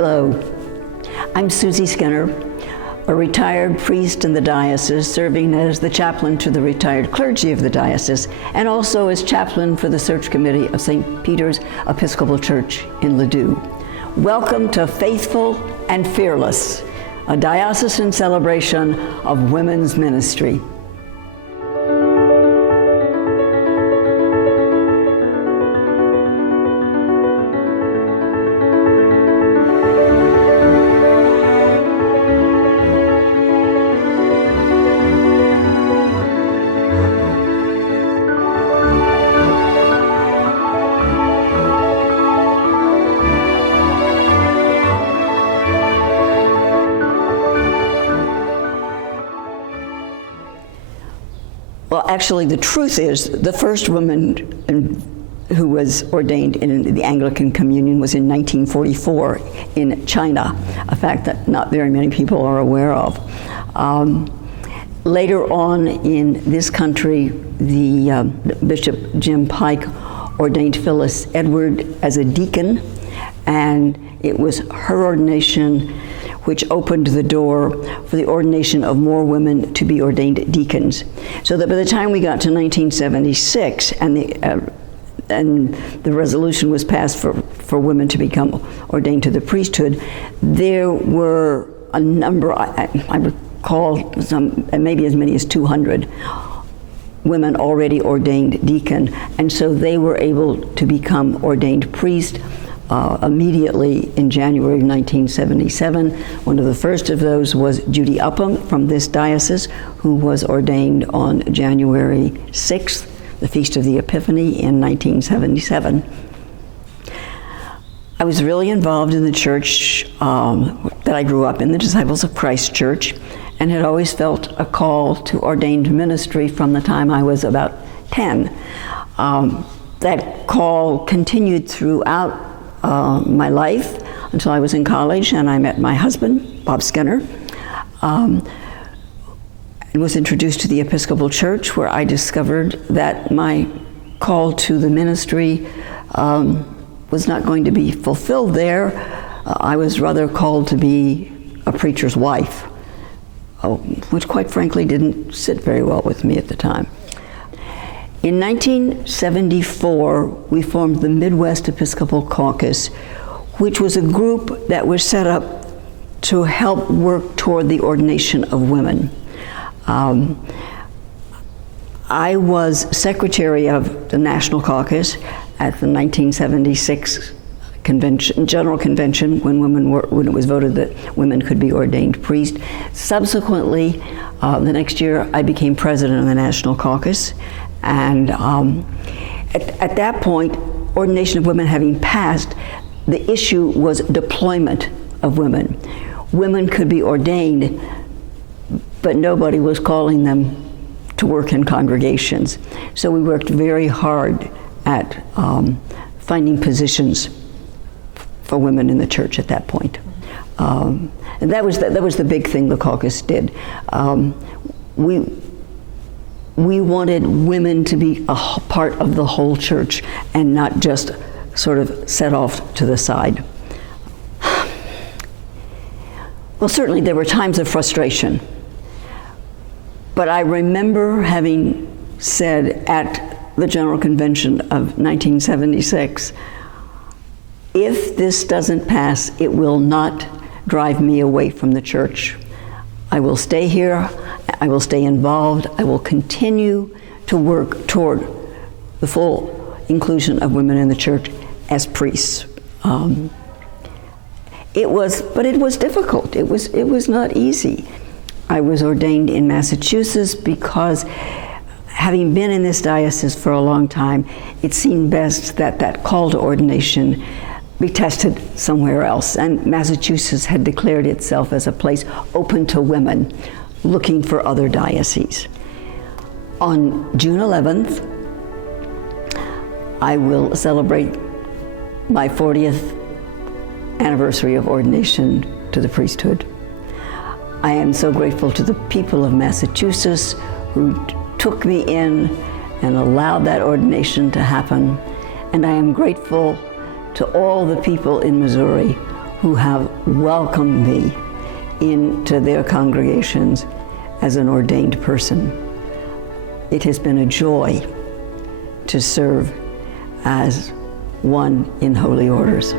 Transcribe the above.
Hello, I'm Susie Skinner, a retired priest in the diocese, serving as the chaplain to the retired clergy of the diocese, and also as chaplain for the search committee of St. Peter's Episcopal Church in Ladue. Welcome to Faithful and Fearless, a diocesan celebration of women's ministry. Well, actually, the truth is, the first woman who was ordained in the Anglican Communion was in 1944 in China, a fact that not very many people are aware of. Later on in this country, the Bishop Jim Pike ordained Phyllis Edward as a deacon, and it was her ordination which opened the door for the ordination of more women to be ordained deacons. So that by the time we got to 1976 and the resolution was passed for women to become ordained to the priesthood, there were a number, I recall maybe as many as 200 women already ordained deacon, and so they were able to become ordained priest immediately in January of 1977. One of the first of those was Judy Upham from this diocese, who was ordained on January 6th, the Feast of the Epiphany in 1977. I was really involved in the church that I grew up in, the Disciples of Christ Church, and had always felt a call to ordained ministry from the time I was about 10. That call continued throughout my life until I was in college, and I met my husband, Bob Skinner, and was introduced to the Episcopal Church, where I discovered that my call to the ministry was not going to be fulfilled there. I was rather called to be a preacher's wife, which quite frankly didn't sit very well with me at the time. In 1974, we formed the Midwest Episcopal Caucus, which was a group that was set up to help work toward the ordination of women. I was secretary of the National Caucus at the 1976 General Convention, when it was voted that women could be ordained priest. Subsequently, the next year, I became president of the National Caucus. And at that point, ordination of women having passed, the issue was deployment of women. Women could be ordained, but nobody was calling them to work in congregations. So we worked very hard at finding positions for women in the church at that point. And that was the big thing the caucus did. We wanted women to be a part of the whole church and not just sort of set off to the side. Well, certainly there were times of frustration, but I remember having said at the General Convention of 1976, if this doesn't pass, it will not drive me away from the church. I will stay here, I will stay involved, I will continue to work toward the full inclusion of women in the church as priests. It was difficult. It was not easy. I was ordained in Massachusetts because, having been in this diocese for a long time, it seemed best that that call to ordination be tested somewhere else. And Massachusetts had declared itself as a place open to women looking for other dioceses. On June 11th, I will celebrate my 40th anniversary of ordination to the priesthood. I am so grateful to the people of Massachusetts who took me in and allowed that ordination to happen. And I am grateful to all the people in Missouri who have welcomed me into their congregations as an ordained person. It has been a joy to serve as one in holy orders.